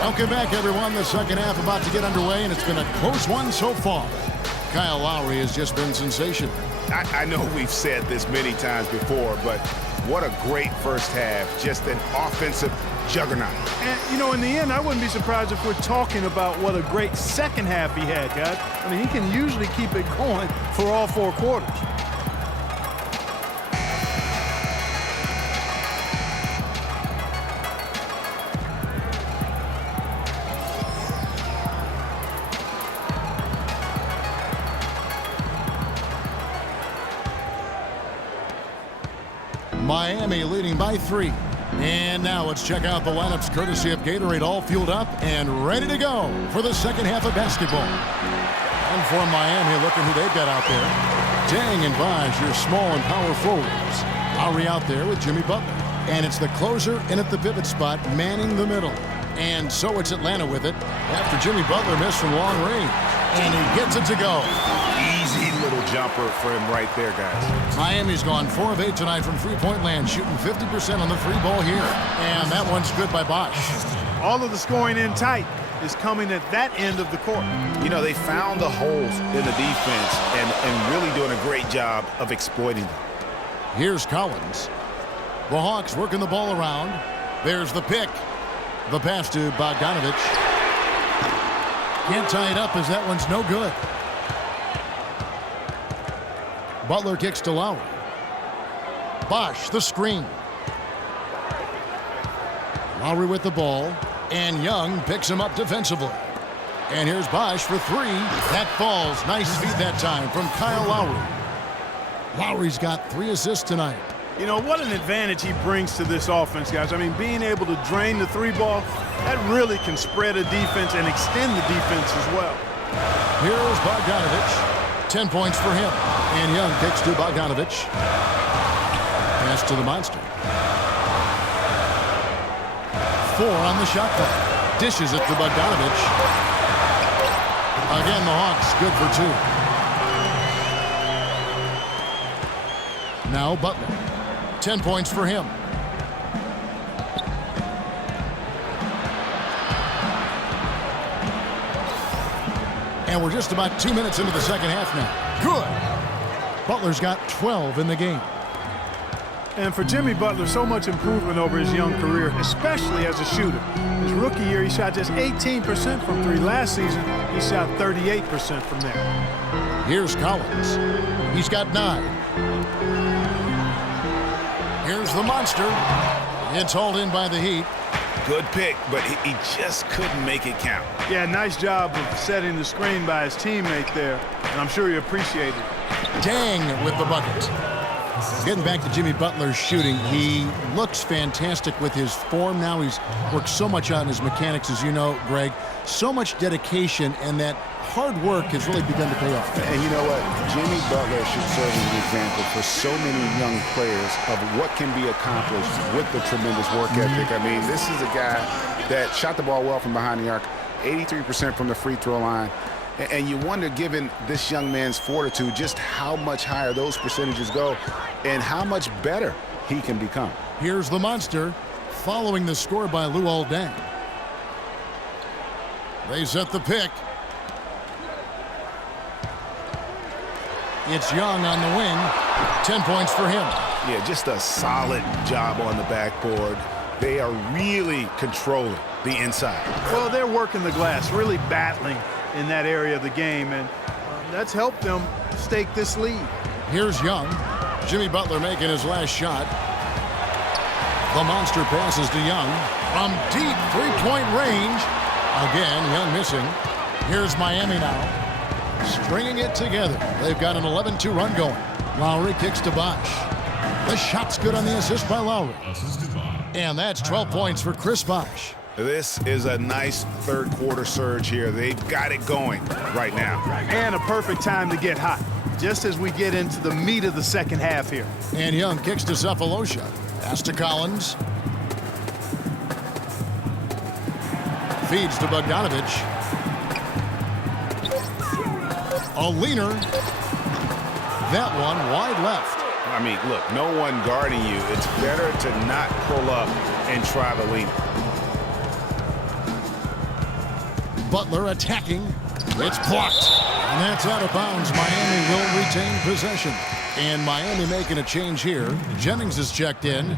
Welcome back, everyone. The second half about to get underway, and it's been a close one so far. Kyle Lowry has just been sensational. I know we've said this many times before, but what a great first half. Just an offensive juggernaut. And, you know, in the end, I wouldn't be surprised if we're talking about what a great second half he had, guys. I mean, he can usually keep it going for all 4 quarters. Miami leading by 3. And now let's check out the lineups courtesy of Gatorade, all fueled up and ready to go for the second half of basketball. And for Miami, looking who they've got out there. Deng and Bosh, your small and power forwards. Lowry out there with Jimmy Butler. And it's the closer in at the pivot spot, manning the middle. And so it's Atlanta with it after Jimmy Butler missed from long range. And he gets it to go. Easy little jumper for him right there, guys. Miami's gone 4 of 8 tonight from three-point land, shooting 50% on the free ball here. And that one's good by Bosh. All of the scoring in tight is coming at that end of the court. You know, they found the holes in the defense and really doing a great job of exploiting them. Here's Collins. The Hawks working the ball around. There's the pick. The pass to Bogdanovic. Can't tie it up as that one's no good. Butler kicks to Lowry. Bosh, the screen. Lowry with the ball. And Young picks him up defensively. And here's Bosh for 3. That falls. Nice feed that time from Kyle Lowry. Lowry's got 3 assists tonight. You know, what an advantage he brings to this offense, guys. I mean, being able to drain the 3-ball, that really can spread a defense and extend the defense as well. Here's Bogdanovic. 10 points for him. And Young kicks to Bogdanovic. Pass to the monster. 4 on the shot clock. Dishes it to Bogdanovic. Again, the Hawks good for 2. Now Butler. 10 points for him. And we're just about 2 minutes into the second half now. Good. Butler's got 12 in the game. And for Jimmy Butler, so much improvement over his young career, especially as a shooter. His rookie year, he shot just 18% from 3. Last season, he shot 38% from there. Here's Collins. He's got 9. Here's the monster. It's hauled in by the Heat. Good pick, but he just couldn't make it count. Yeah, nice job of setting the screen by his teammate there, and I'm sure he appreciated it. Deng with the bucket. Getting back to Jimmy Butler's shooting, he looks fantastic with his form now. He's worked so much on his mechanics, as you know, Greg. So much dedication, and that hard work has really begun to pay off. And you know what? Jimmy Butler should serve as an example for so many young players of what can be accomplished with the tremendous work ethic. I mean, this is a guy that shot the ball well from behind the arc, 83% from the free throw line. And you wonder, given this young man's fortitude, just how much higher those percentages go and how much better he can become. Here's the monster following the score by Luol Deng. They set the pick. It's Young on the wing. 10 points for him. Yeah, just a solid job on the backboard. They are really controlling the inside. Well, they're working the glass, really battling in that area of the game, and that's helped them stake this lead. Here's Young. Jimmy Butler making his last shot. The monster passes to Young from deep three-point range. Again, Young missing. Here's Miami now. Stringing it together. They've got an 11-2 run going. Lowry kicks to Bosh. The shot's good on the assist by Lowry. And that's 12 points for Chris Bosh. This is a nice third quarter surge here. They've got it going right now. And a perfect time to get hot, just as we get into the meat of the second half here. And Young kicks to Cephalosha. Pass to Collins. Feeds to Bogdanovic. A leaner. That one wide left. I mean, look, no one guarding you. It's better to not pull up and try the leaner. Butler attacking. It's blocked. And that's out of bounds. Miami will retain possession. And Miami making a change here. Jennings is checked in.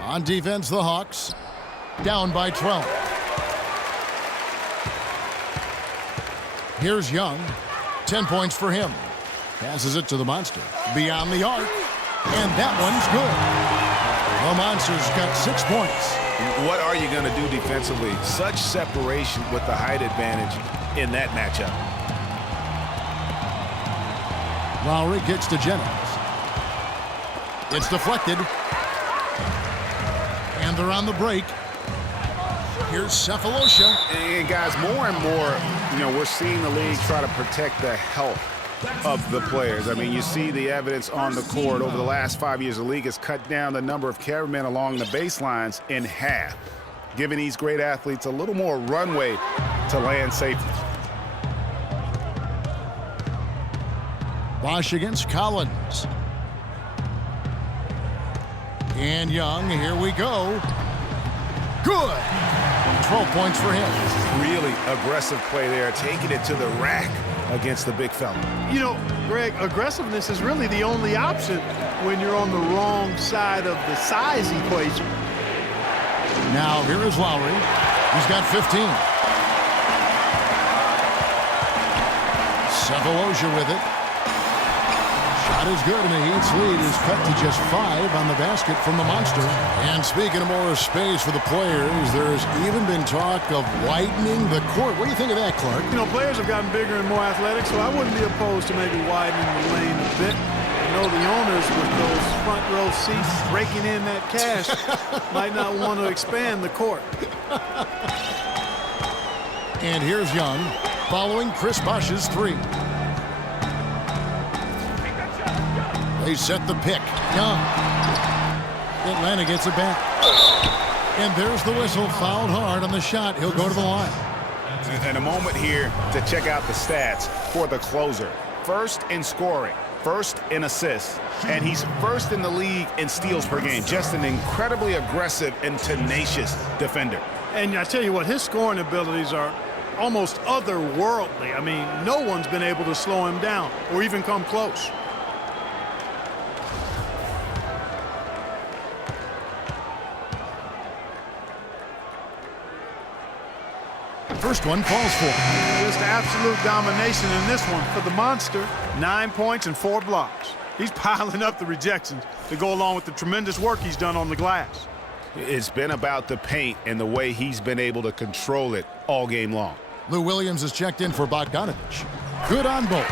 On defense, the Hawks down by 12. Here's Young. 10 points for him. Passes it to the Monster. Beyond the arc. And that one's good. The Monster's got 6 points. What are you going to do defensively? Such separation with the height advantage in that matchup. Lowry kicks to Jennings. It's deflected. And they're on the break. Here's Sefolosha. And guys, more and more, we're seeing the league try to protect the health of the players. I mean, you see the evidence on the court. Over the last 5 years, the league has cut down the number of cameramen along the baselines in half, giving these great athletes a little more runway to land safely. Bosh against Collins. And Young, here we go. Good. 12 points for him. Really aggressive play there, taking it to the rack against the big fella. You know, Greg, aggressiveness is really the only option when you're on the wrong side of the size equation. Now here is Lowry. He's got 15. Sefolosha with it. Shot is good, and the Heat's lead is cut to just 5 on the basket from the Monster. And speaking of more space for the players, there's even been talk of widening the court. What do you think of that, Clark? You know, players have gotten bigger and more athletic, so I wouldn't be opposed to maybe widening the lane a bit. You know, the owners with those front row seats raking in that cash might not want to expand the court. And here's Young following Chris Bosh's 3. They set the pick. Young. Atlanta gets it back. And there's the whistle. Fouled hard on the shot. He'll go to the line. And a moment here to check out the stats for the closer. First in scoring, first in assists, and he's first in the league in steals per game. Just an incredibly aggressive and tenacious defender. And I tell you what, his scoring abilities are almost otherworldly. I mean, no one's been able to slow him down or even come close. First one falls for him. Just absolute domination in this one for the Monster. 9 points and 4 blocks. He's piling up the rejections to go along with the tremendous work he's done on the glass. It's been about the paint and the way he's been able to control it all game long. Lou Williams is checked in for Bogdanovich. Good on both.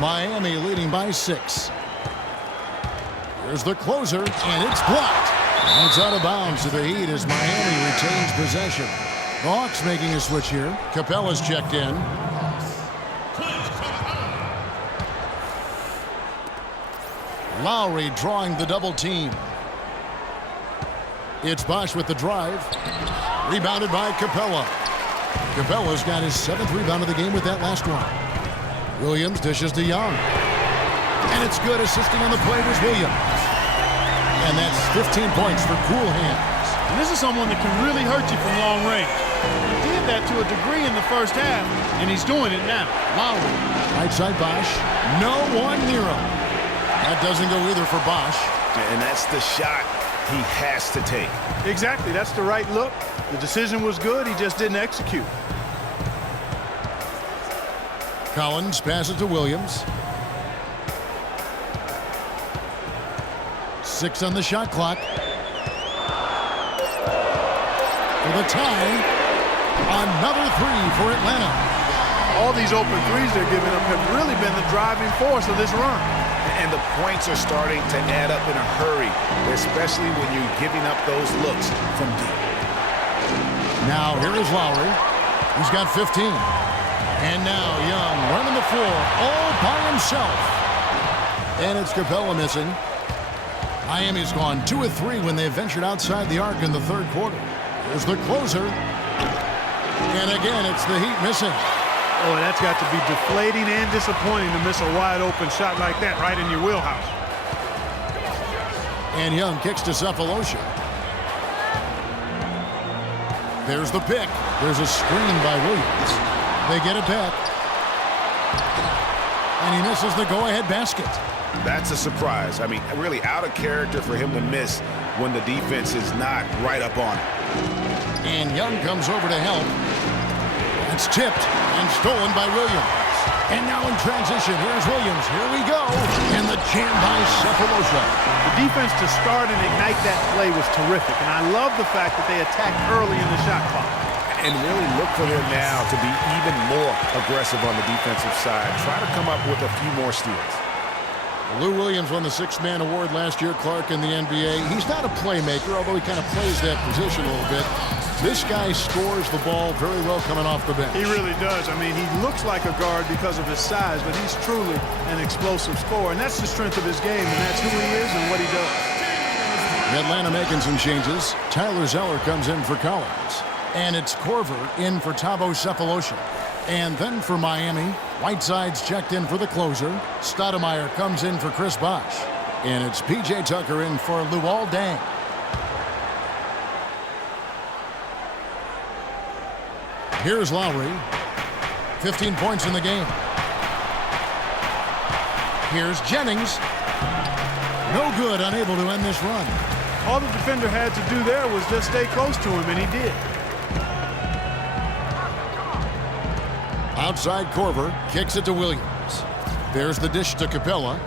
Miami leading by 6. Here's the closer, and it's blocked. And it's out of bounds to the Heat as Miami retains possession. The Hawks making a switch here. Capella's checked in. Lowry drawing the double team. It's Bosh with the drive. Rebounded by Capella. Capella's got his 7th rebound of the game with that last one. Williams dishes to Young. And it's good. Assisting on the play was Williams. And that's 15 points for cool hands. And this is someone that can really hurt you from long range. He did that to a degree in the first half, and he's doing it now. Lowry. Right side Bosh. No one near him. That doesn't go either for Bosh. And that's the shot he has to take. Exactly. That's the right look. The decision was good. He just didn't execute. Collins passes to Williams. 6 on the shot clock. For the tie. Another 3 for Atlanta. All these open threes they're giving up have really been the driving force of this run. And the points are starting to add up in a hurry, especially when you're giving up those looks from deep. Now here is Lowry. He's got 15. And now Young running the floor all by himself. And it's Capella missing. Miami's gone 2 of 3 when they ventured outside the arc in the 3rd quarter. Here's the closer. And again, it's the Heat missing. Oh, that's got to be deflating and disappointing to miss a wide-open shot like that right in your wheelhouse. And Young kicks to Cephalosha. There's the pick. There's a screen by Williams. They get it back. And he misses the go-ahead basket. That's a surprise. I mean, really out of character for him to miss when the defense is not right up on it. And Young comes over to help. It's tipped and stolen by Williams. And now in transition, here's Williams. Here we go. And the jam by Cephalosha. The defense to start and ignite that play was terrific. And I love the fact that they attacked early in the shot clock. And really look for them now to be even more aggressive on the defensive side. Try to come up with a few more steals. Lou Williams won the Sixth-Man Award last year, Clark, in the NBA. He's not a playmaker, although he kind of plays that position a little bit. This guy scores the ball very well coming off the bench. He really does. I mean, he looks like a guard because of his size, but he's truly an explosive scorer. And that's the strength of his game, and that's who he is and what he does. Atlanta making some changes. Tyler Zeller comes in for Collins. And it's Korver in for Thabo Cephalosha. And then for Miami, Whiteside's checked in for the closer. Stoudemire comes in for Chris Bosh. And it's P.J. Tucker in for Luol Deng. Here's Lowry. 15 points in the game. Here's Jennings. No good, unable to end this run. All the defender had to do there was just stay close to him, and he did. Outside Korver kicks it to Williams. There's the dish to Capella.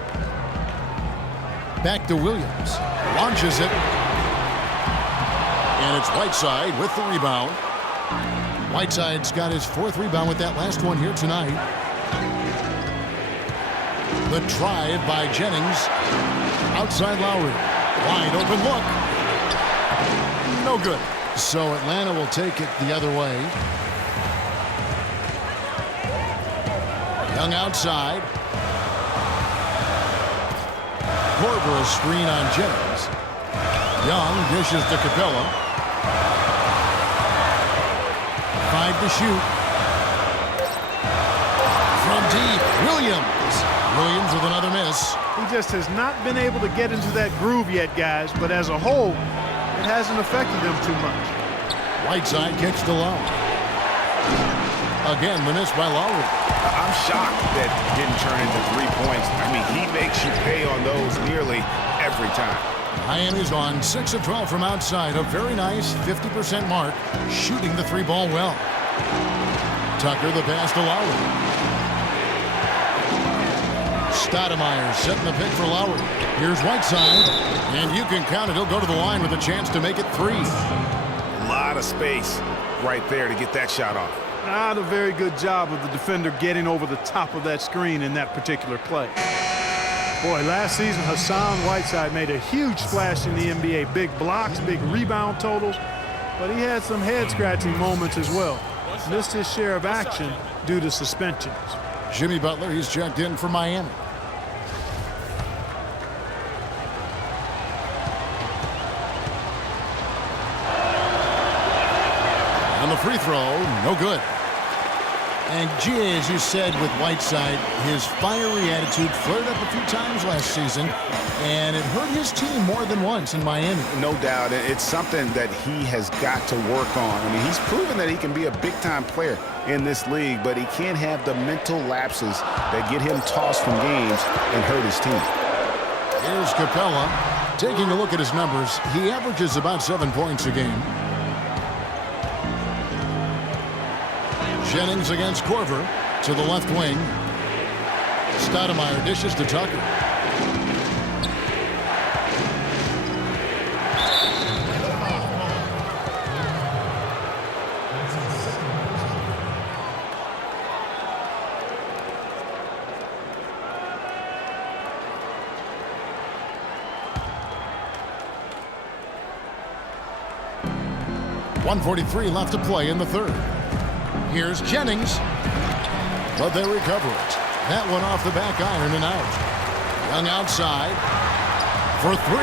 Back to Williams. Launches it. And it's Whiteside with the rebound. Whiteside's got his fourth rebound with that last one here tonight. The drive by Jennings. Outside Lowry. Wide open look. No good. So Atlanta will take it the other way. Young outside. Korver a screen on Jennings. Young dishes to Capella. 5 to shoot. From deep, Williams. Williams with another miss. He just has not been able to get into that groove yet, guys, but as a whole, it hasn't affected them too much. Whiteside kicks to Lowry. Again, the miss by Lowry. I'm shocked that it didn't turn into 3 points. I mean, he makes you pay on those nearly every time. Miami's on 6 of 12 from outside. A very nice 50% mark, shooting the three ball well. Tucker the pass to Lowry. Stoudemire setting the pick for Lowry. Here's Whiteside, and you can count it. He'll go to the line with a chance to make it 3. A lot of space right there to get that shot off. Not a very good job of the defender getting over the top of that screen in that particular play. Boy, last season, Hassan Whiteside made a huge splash in the NBA. Big blocks, big rebound totals, but he had some head-scratching moments as well. Missed his share of action due to suspensions. Jimmy Butler, he's checked in for Miami. On the free throw, no good. And gee, as you said with Whiteside, his fiery attitude flared up a few times last season, and it hurt his team more than once in Miami. No doubt. It's something that he has got to work on. I mean, he's proven that he can be a big-time player in this league, but he can't have the mental lapses that get him tossed from games and hurt his team. Here's Capella. Taking a look at his numbers, he averages about 7 points a game. Jennings against Korver to the left wing. Stoudemire dishes to Tucker. .143 left to play in the third. Here's Jennings, but they recover it. That one off the back iron and out. Young outside for 3.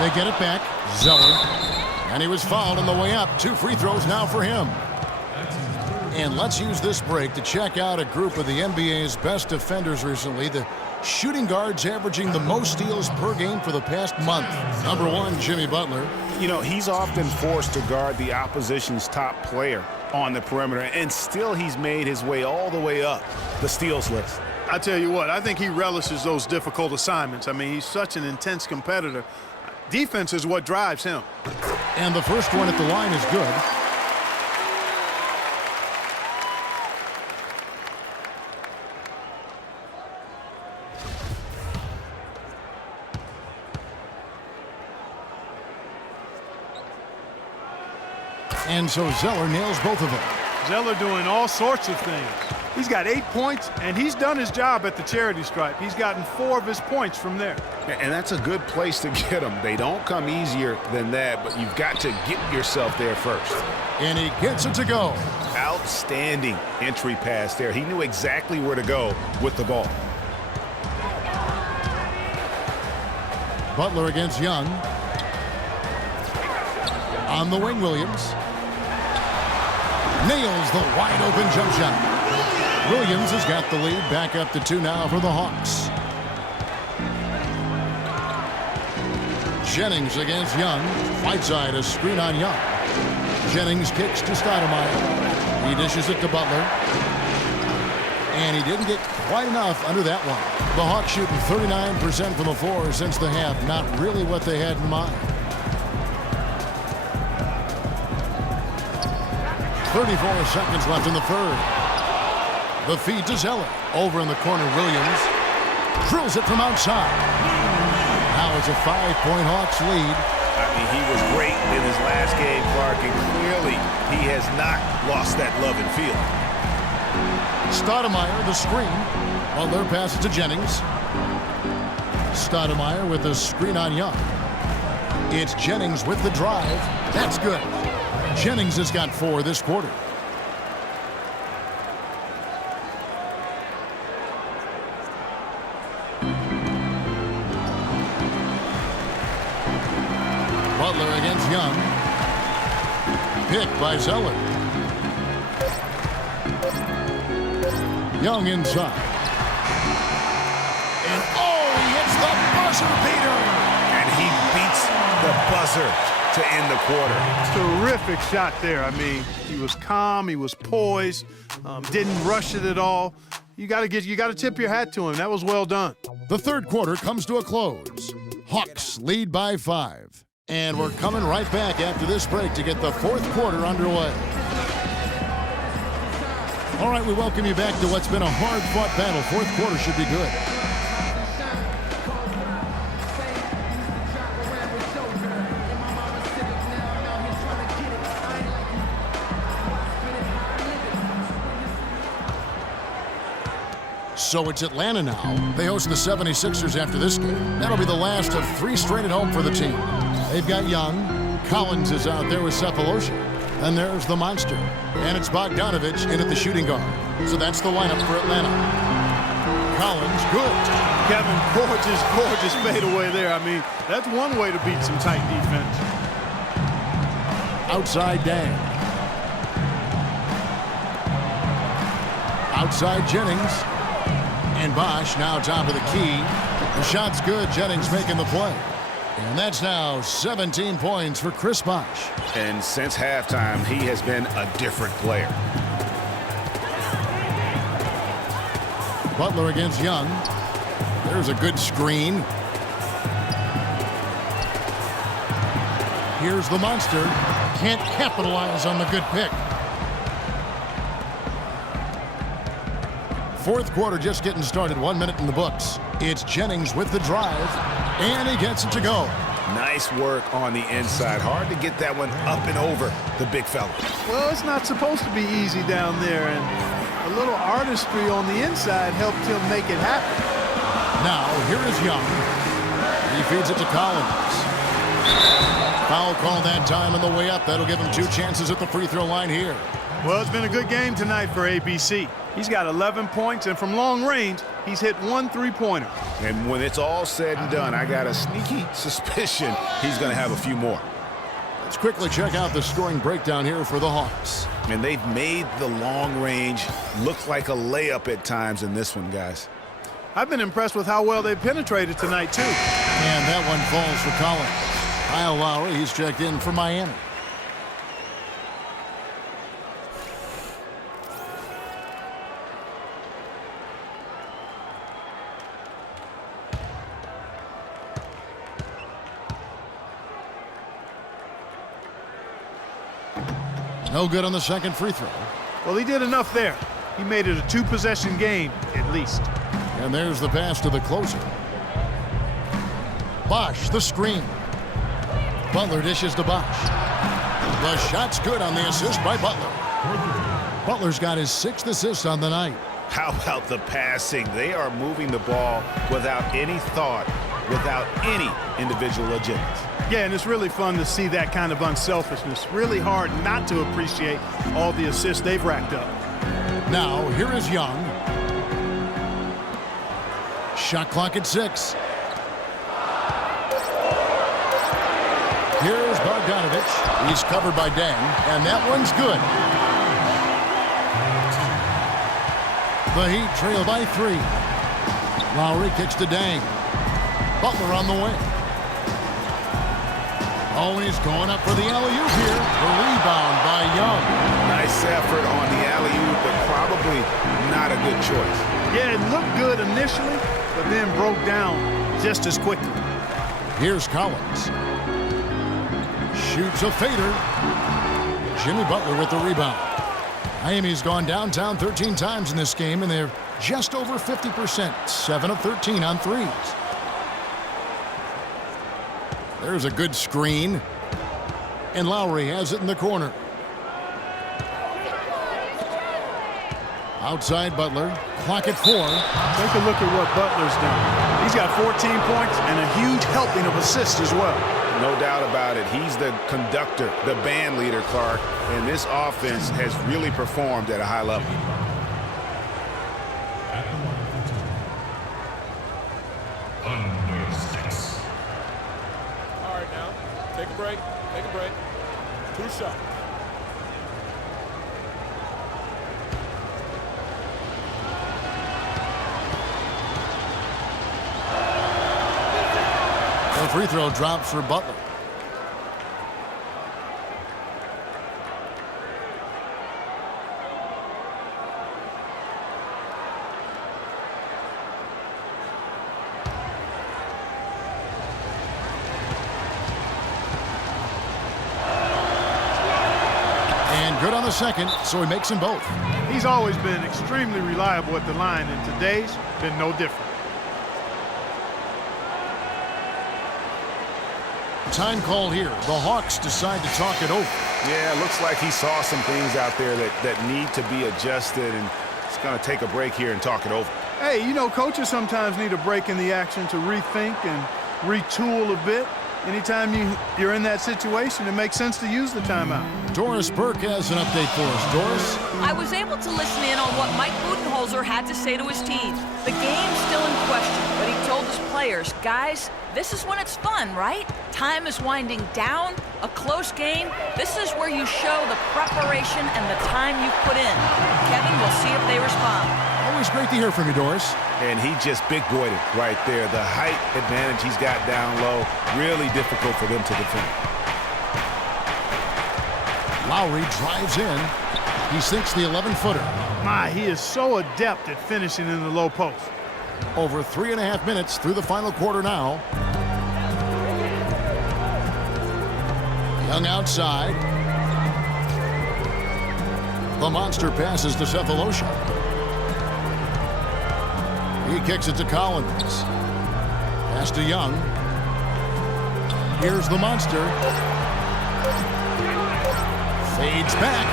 They get it back. Zeller, and he was fouled on the way up. 2 free throws now for him. And let's use this break to check out a group of the NBA's best defenders recently. The shooting guards averaging the most steals per game for the past month. Number 1, Jimmy Butler. You know, he's often forced to guard the opposition's top player on the perimeter, and still he's made his way all the way up the steals list. I tell you what, I think he relishes those difficult assignments. I mean, he's such an intense competitor. Defense is what drives him. And the first one at the line is good. And so Zeller nails both of them. Zeller doing all sorts of things. He's got 8 points, and he's done his job at the charity stripe. He's gotten 4 of his points from there. And that's a good place to get them. They don't come easier than that, but you've got to get yourself there first. And he gets it to go. Outstanding entry pass there. He knew exactly where to go with the ball. Butler against Young. On the wing, Williams. Nails the wide-open jump shot. Williams has got the lead, back up to 2 now for the Hawks. Jennings against Young. Whiteside, a screen on Young. Jennings kicks to Stoudemire. He dishes it to Butler. And he didn't get quite enough under that one. The Hawks shooting 39% from the floor since the half. Not really what they had in mind. 34 seconds left in the third. The feed to Zeller. Over in the corner, Williams. Drills it from outside. Now it's a 5-point Hawks lead. I mean, he was great in his last game, Clark, and clearly he has not lost that love and feel. Stoudemire, the screen. Butler passes to Jennings. Stoudemire with the screen on Young. It's Jennings with the drive. That's good. Jennings has got 4 this quarter. Butler against Young. Picked by Zeller. Young inside. And he hits the buzzer beater. And he beats the buzzer to end the quarter. Terrific shot there. I mean, he was calm, he was poised, didn't rush it at all. You got to tip your hat to him. That was well done. The third quarter comes to a close. Hawks lead by 5. And we're coming right back after this break to get the fourth quarter underway. All right, we welcome you back to what's been a hard-fought battle. Fourth quarter should be good. So it's Atlanta now. They host the 76ers after this game. That'll be the last of 3 straight at home for the team. They've got Young. Collins is out there with Sefolosha. And there's the monster. And it's Bogdanovich in at the shooting guard. So that's the lineup for Atlanta. Collins, good. Kevin, gorgeous fadeaway there. I mean, that's one way to beat some tight defense. Outside Dang. Outside Jennings. And Bosh now top of the key. The shot's good. Jennings making the play. And that's now 17 points for Chris Bosh. And since halftime, he has been a different player. Butler against Young. There's a good screen. Here's the monster. Can't capitalize on the good pick. Fourth quarter just getting started. 1 minute in the books. It's Jennings with the drive, and he gets it to go. Nice work on the inside. Hard to get that one up and over the big fella. Well, it's not supposed to be easy down there, and a little artistry on the inside helped him make it happen. Now, here is Young. He feeds it to Collins. Foul call that time on the way up. That'll give him 2 chances at the free throw line here. Well, it's been a good game tonight for ABC. He's got 11 points, and from long range, he's hit 1 3-pointer. And when it's all said and done, I got a sneaky suspicion he's going to have a few more. Let's quickly check out the scoring breakdown here for the Hawks. And they've made the long range look like a layup at times in this one, guys. I've been impressed with how well they penetrated tonight, too. And that one falls for Collins. Kyle Lowry, he's checked in for Miami. No good on the second free throw. Well, he did enough there. He made it a two-possession game, at least. And there's the pass to the closer. Bosh, the screen. Butler dishes to Bosh. The shot's good on the assist by Butler. Butler's got his 6th assist on the night. How about the passing? They are moving the ball without any thought, without any individual agendas. Yeah, and it's really fun to see that kind of unselfishness. Really hard not to appreciate all the assists they've racked up. Now, here is Young. Shot clock at 6. Here's Bogdanovich. He's covered by Deng, and that one's good. The Heat trail by 3. Lowry kicks to Deng. Butler on the way. Oh, he's going up for the alley-oop here. The rebound by Young. Nice effort on the alley-oop, but probably not a good choice. Yeah, it looked good initially, but then broke down just as quickly. Here's Collins. Shoots a fader. Jimmy Butler with the rebound. Miami's gone downtown 13 times in this game, and they're just over 50%. 7 of 13 on threes. There's a good screen. And Lowry has it in the corner. Outside Butler. Clock at 4. Take a look at what Butler's done. He's got 14 points and a huge helping of assists as well. No doubt about it. He's the conductor, the band leader, Clark. And this offense has really performed at a high level. Take a break. Take a break. 2 shots. The free throw drops for Butler. Good on the second, so he makes them both. He's always been extremely reliable at the line, and today's been no different. Time called here. The Hawks decide to talk it over. Yeah, looks like he saw some things out there that need to be adjusted, and he's going to take a break here and talk it over. Hey, you know, coaches sometimes need a break in the action to rethink and retool a bit. Anytime you're in that situation, it makes sense to use the timeout. Doris Burke has an update for us. Doris? I was able to listen in on what Mike Budenholzer had to say to his team. The game's still in question, but he told his players, guys, this is when it's fun, right? Time is winding down, a close game. This is where you show the preparation and the time you put in. Kevin, we'll see if they respond. Always great to hear from you, Doris. And he just big-boyed it right there. The height advantage he's got down low, really difficult for them to defend. Lowry drives in. He sinks the 11-footer. My, he is so adept at finishing in the low post. Over 3.5 minutes through the final quarter now. Young outside. The monster passes to Cephalosha. He kicks it to Collins. Pass to Young. Here's the monster. Fades back.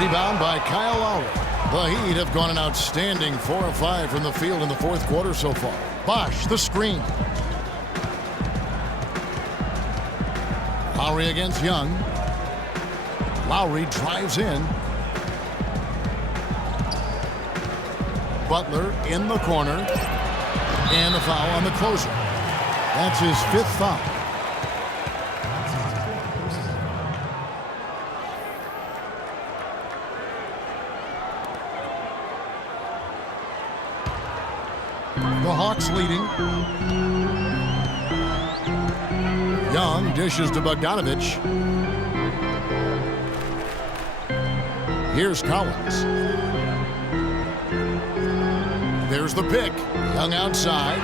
Rebound by Kyle Lowry. The Heat have gone an outstanding 4 of 5 from the field in the fourth quarter so far. Bosh, the screen. Lowry against Young. Lowry drives in. Butler in the corner. And the foul on the closer. That's his 5th foul. The Hawks leading. Young dishes to Bogdanovich. Here's Collins. There's the pick. Young outside.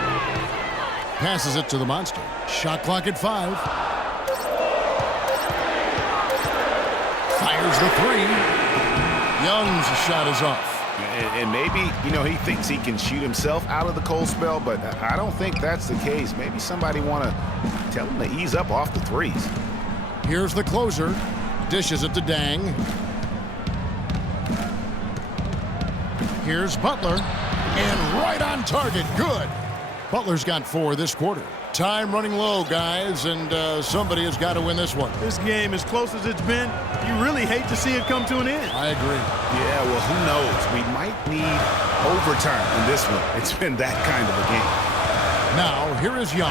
Passes it to the monster. Shot clock at 5. Fires the 3. Young's shot is off. And maybe, you know, he thinks he can shoot himself out of the cold spell, but I don't think that's the case. Maybe somebody want to tell him to ease up off the threes. Here's the closer. Dishes it to Dang. Here's Butler. And right on target. Good. Butler's got 4 this quarter. Time running low, guys, and somebody has got to win this one. This game, as close as it's been, you really hate to see it come to an end. I agree. Yeah, well, who knows? We might need overtime in this one. It's been that kind of a game. Now, here is Young.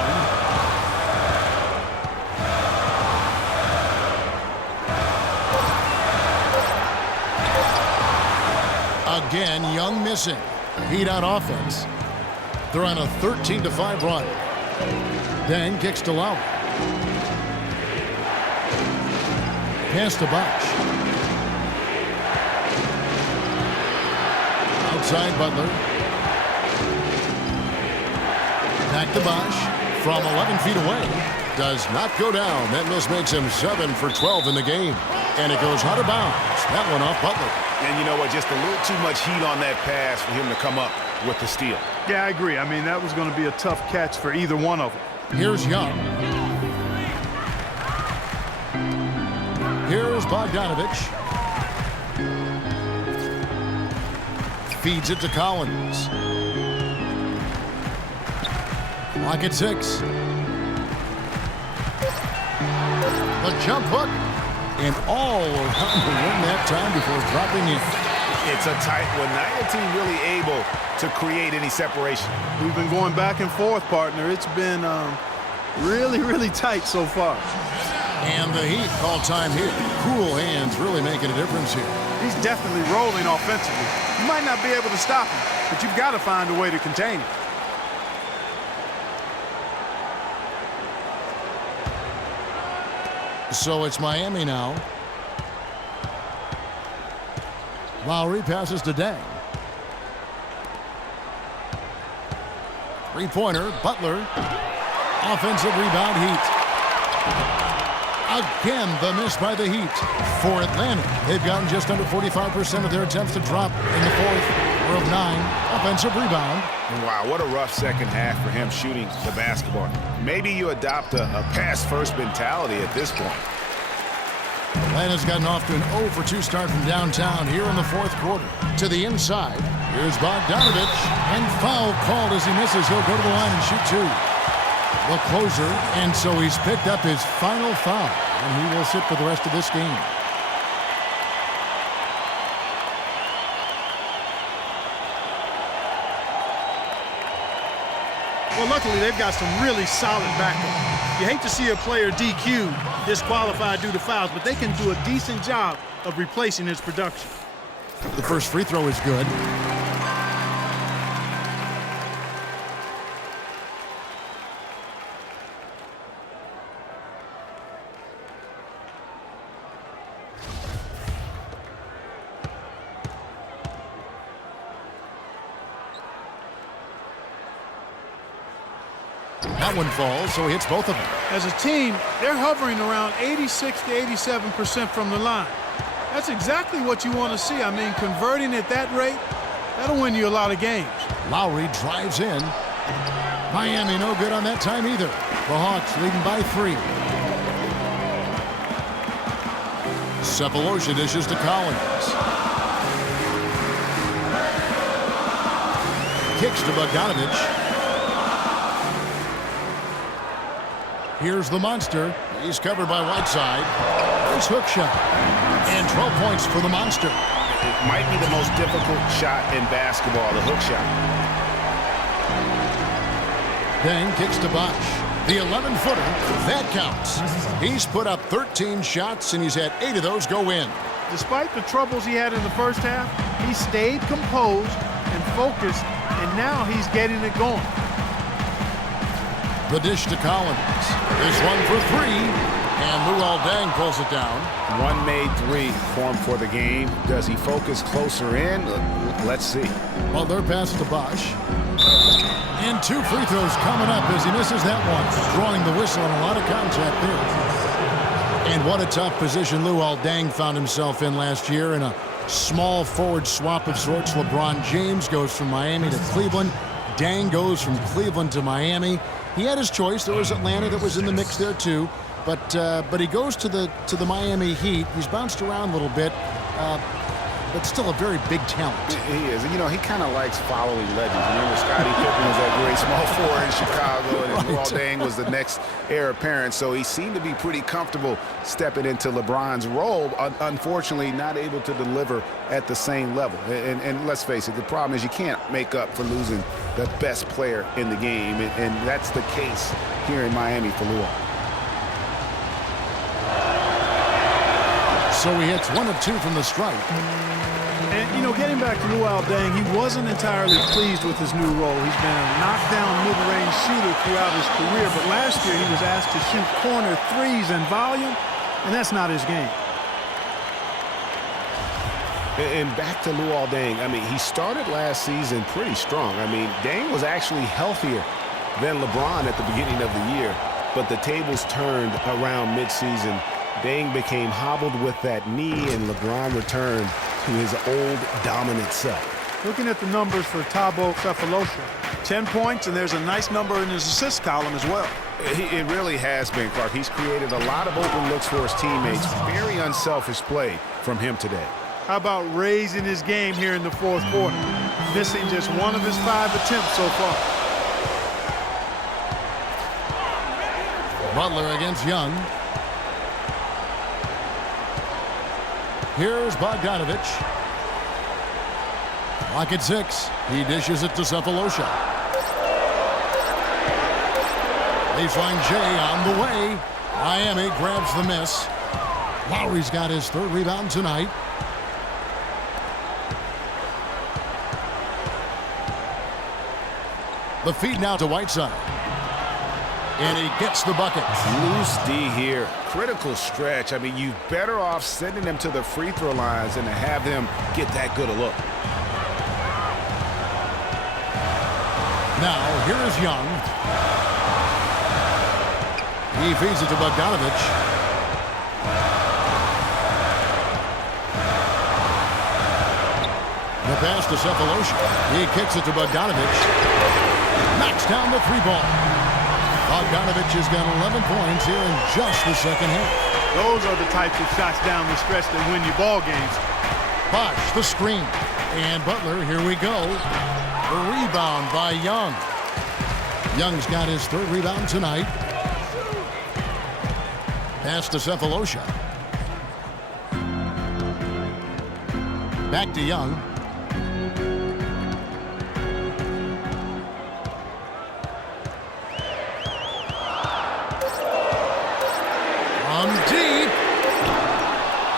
Again, Young missing. Heat on offense. They're on a 13-5 run. Dang kicks to Lowry. Pass to Bosh. Outside Butler. Back to Bosh. From 11 feet away. Does not go down. That miss makes him 7 for 12 in the game. And it goes out of bounds. That one off Butler. And you know what? Just a little too much heat on that pass for him to come up with the steal. Yeah, I agree. I mean, that was going to be a tough catch for either one of them. Here's Young. Here's Bogdanovich. Feeds it to Collins. Clock at 6. The jump hook. And all around the rim that time before dropping in. It's a tight one. Neither team really able to create any separation. We've been going back and forth, partner. It's been really, really tight so far. And the Heat call time here. Cool hands really making a difference here. He's definitely rolling offensively. You might not be able to stop him, but you've got to find a way to contain him. So it's Miami now. Lowry passes to Dang. Three-pointer, Butler. Offensive rebound, Heat. Again, the miss by the Heat. For Atlanta, they've gotten just under 45% of their attempts to drop in the 4th. We're of 9. Offensive rebound. Wow, what a rough second half for him shooting the basketball. Maybe you adopt a pass-first mentality at this point. Atlanta's gotten off to an 0 for 2 start from downtown here in the 4th quarter. To the inside, here's Bogdanovich. And foul called as he misses. He'll go to the line and shoot 2. The closer, and so he's picked up his final foul. And he will sit for the rest of this game. Well, luckily, they've got some really solid backup. You hate to see a player DQ'd, disqualified due to fouls, but they can do a decent job of replacing his production. The first free throw is good. That one falls, so he hits both of them. As a team, they're hovering around 86 to 87% from the line. That's exactly what you want to see. I mean, converting at that rate, that'll win you a lot of games. Lowry drives in. Miami no good on that time either. The Hawks leading by 3. Sefolosha dishes to Collins. Kicks to Bogdanovich. Here's the monster. He's covered by Whiteside. Nice hook shot. And 12 points for the monster. It might be the most difficult shot in basketball, the hook shot. Dang kicks to Bosh. The 11-footer, that counts. He's put up 13 shots, and he's had 8 of those go in. Despite the troubles he had in the first half, he stayed composed and focused, and now he's getting it going. The dish to Collins. This one for three, and Luol Deng pulls it down. One made three for him for the game. Does he focus closer in? Let's see. Well, they're past to Bosch. And 2 free throws coming up as he misses that one. Drawing the whistle and a lot of contact there. And what a tough position Luol Deng found himself in last year in a small forward swap of sorts. LeBron James goes from Miami to Cleveland. Deng goes from Cleveland to Miami. He had his choice. There was Atlanta that was in the mix there too. But he goes to the Miami Heat. He's bounced around a little bit, but still a very big talent. He is. You know, he kind of likes following legends. Remember, Scottie Pippen was that great small forward in Chicago, and Luol Deng was the next heir apparent. So he seemed to be pretty comfortable stepping into LeBron's role. Unfortunately, not able to deliver at the same level. And let's face it, the problem is you can't make up for losing the best player in the game, and that's the case here in Miami for Luol. So he hits 1 of 2 from the stripe. And, you know, getting back to Luol Deng, he wasn't entirely pleased with his new role. He's been a knockdown mid-range shooter throughout his career, but last year he was asked to shoot corner threes in volume, and that's not his game. And back to Luol Deng, I mean, he started last season pretty strong. I mean, Deng was actually healthier than LeBron at the beginning of the year, but the tables turned around midseason. Deng became hobbled with that knee, and LeBron returned to his old dominant self. Looking at the numbers for Thabo Sefolosha, 10 points, and there's a nice number in his assist column as well. It really has been, Clark. He's created a lot of open looks for his teammates. Very unselfish play from him today. How about raising his game here in the fourth quarter? Missing just 1 of his 5 attempts so far. Butler against Young. Here's Bogdanovich. Clock at 6. He dishes it to Sefolosha. Baseline J on the way. Miami grabs the miss. Lowry's got his 3rd rebound tonight. The feed now to Whiteside. And he gets the bucket. Loose D here. Critical stretch. I mean, you're better off sending them to the free throw lines than to have them get that good a look. Now, here is Young. He feeds it to Bogdanovich. The pass to Sefolosha. He kicks it to Bogdanovich. Knocks down the 3-ball. Bogdanovich has got 11 points here in just the second half. Those are the types of shots down the stretch that win you ball games. Bosch, the screen. And Butler, here we go. The rebound by Young. Young's got his 3rd rebound tonight. Pass to Sefolosha. Back to Young. Deep.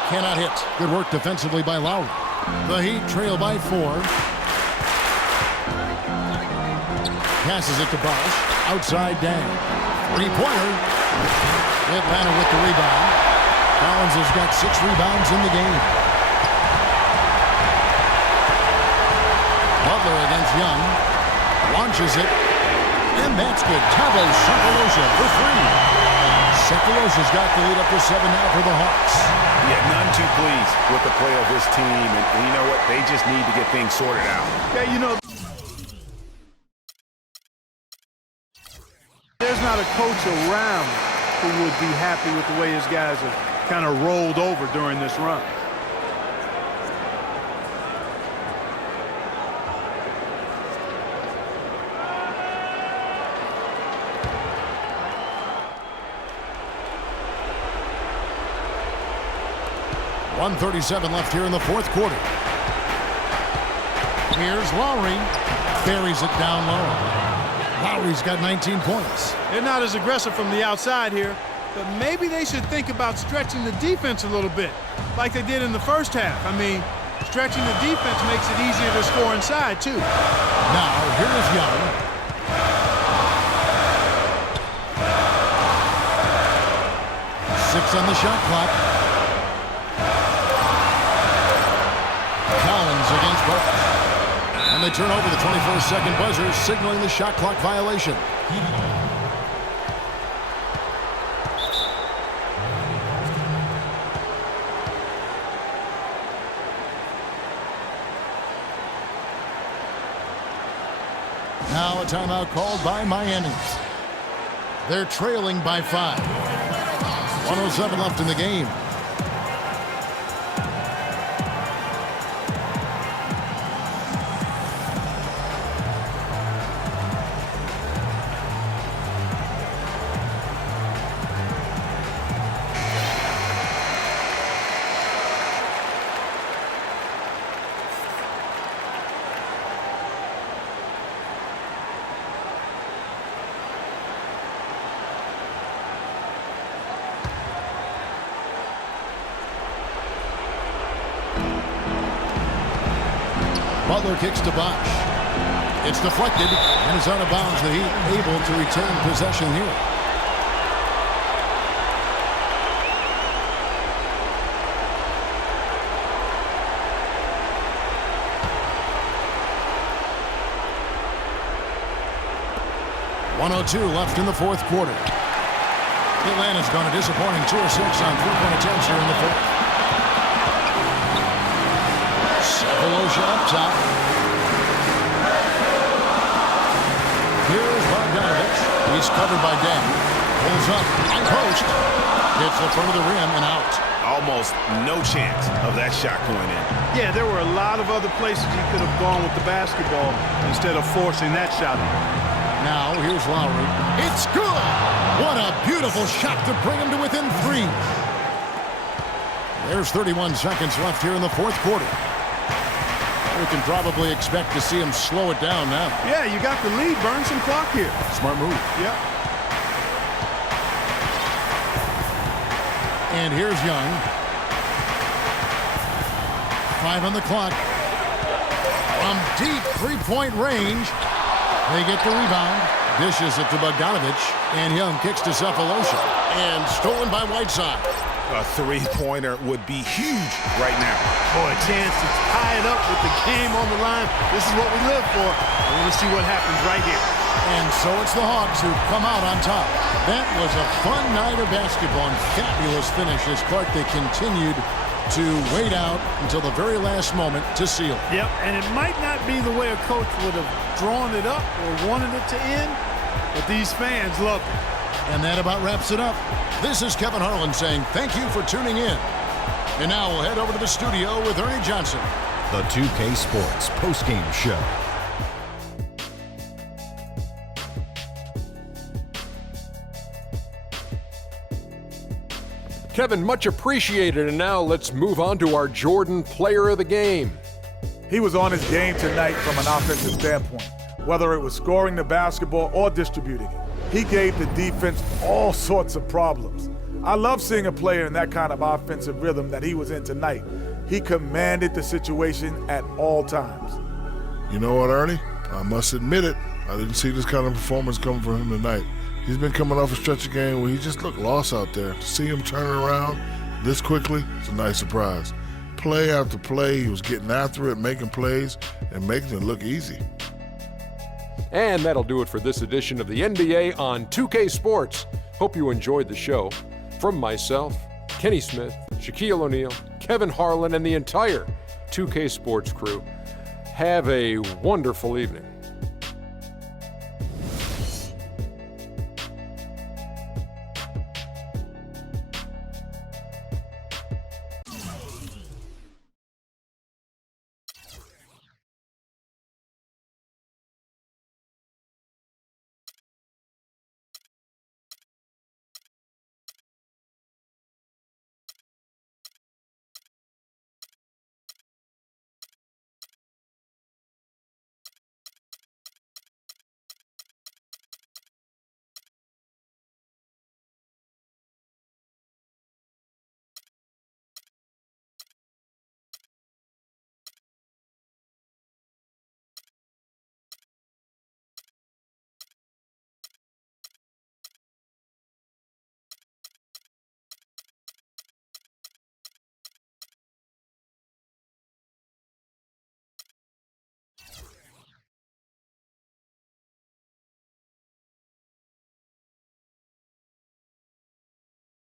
Cannot hit. Good work defensively by Lowry. The Heat trail by 4. Passes it to Bosch. Outside Deng. 3-pointer. Atlanta with the rebound. Collins has got 6 rebounds in the game. Butler against Young. Launches it. And that's good. Thabo Sefolosha for 3. Sefolosha's got the lead up to 7 now for the Hawks. Yeah, none too pleased with the play of this team. And you know what? They just need to get things sorted out. Yeah, you know, there's not a coach around who would be happy with the way his guys have kind of rolled over during this run. .137 left here in the fourth quarter. Here's Lowry. Buries it down low. Lowry's got 19 points. They're not as aggressive from the outside here, but maybe they should think about stretching the defense a little bit, like they did in the first half. I mean, stretching the defense makes it easier to score inside, too. Now, here is Young. Six on the shot clock. Collins against Butler. And they turn over the 24-second buzzer, signaling the shot clock violation. Now a timeout called by Miami. They're trailing by 5. 1:07 left in the game. Butler kicks to Bosh. It's deflected and is out of bounds. The Heat able to retain possession here. .102 left in the fourth quarter. Atlanta's gone a disappointing 2 of 6 on three-point attempts here in the fourth. Sefolosha up top. Here's Bogdanovich. He's covered by Deng. Pulls up. High post. Hits the front of the rim and out. Almost no chance of that shot going in. Yeah, there were a lot of other places he could have gone with the basketball instead of forcing that shot. Now, here's Lowry. It's good! What a beautiful shot to bring him to within 3. There's 31 seconds left here in the fourth quarter. We can probably expect to see him slow it down now. Yeah, you got the lead. Burn some clock here. Smart move. Yep. And here's Young. 5 on the clock. From deep three-point range. They get the rebound. Dishes it to Bogdanovich. And Young kicks to Sefolosha. And stolen by Whiteside. A three-pointer would be huge right now. Boy, a chance to tie it up with the game on the line. This is what we live for. I want to see what happens right here. And so it's the Hawks who come out on top. That was a fun night of basketball and fabulous finish as Clark, they continued to wait out until the very last moment to seal. Yep, and it might not be the way a coach would have drawn it up or wanted it to end, but these fans loved it. And that about wraps it up. This is Kevin Harlan saying thank you for tuning in. And now we'll head over to the studio with Ernie Johnson. The 2K Sports postgame show. Kevin, much appreciated. And now let's move on to our Jordan Player of the Game. He was on his game tonight from an offensive standpoint, whether it was scoring the basketball or distributing it. He gave the defense all sorts of problems. I love seeing a player in that kind of offensive rhythm that he was in tonight. He commanded the situation at all times. You know what, Ernie? I must admit it. I didn't see this kind of performance coming from him tonight. He's been coming off a stretch of game where he just looked lost out there. To see him turn around this quickly, it's a nice surprise. Play after play, he was getting after it, making plays, and making it look easy. And that'll do it for this edition of the NBA on 2K Sports. Hope you enjoyed the show. From myself, Kenny Smith, Shaquille O'Neal, Kevin Harlan, and the entire 2K Sports crew, have a wonderful evening.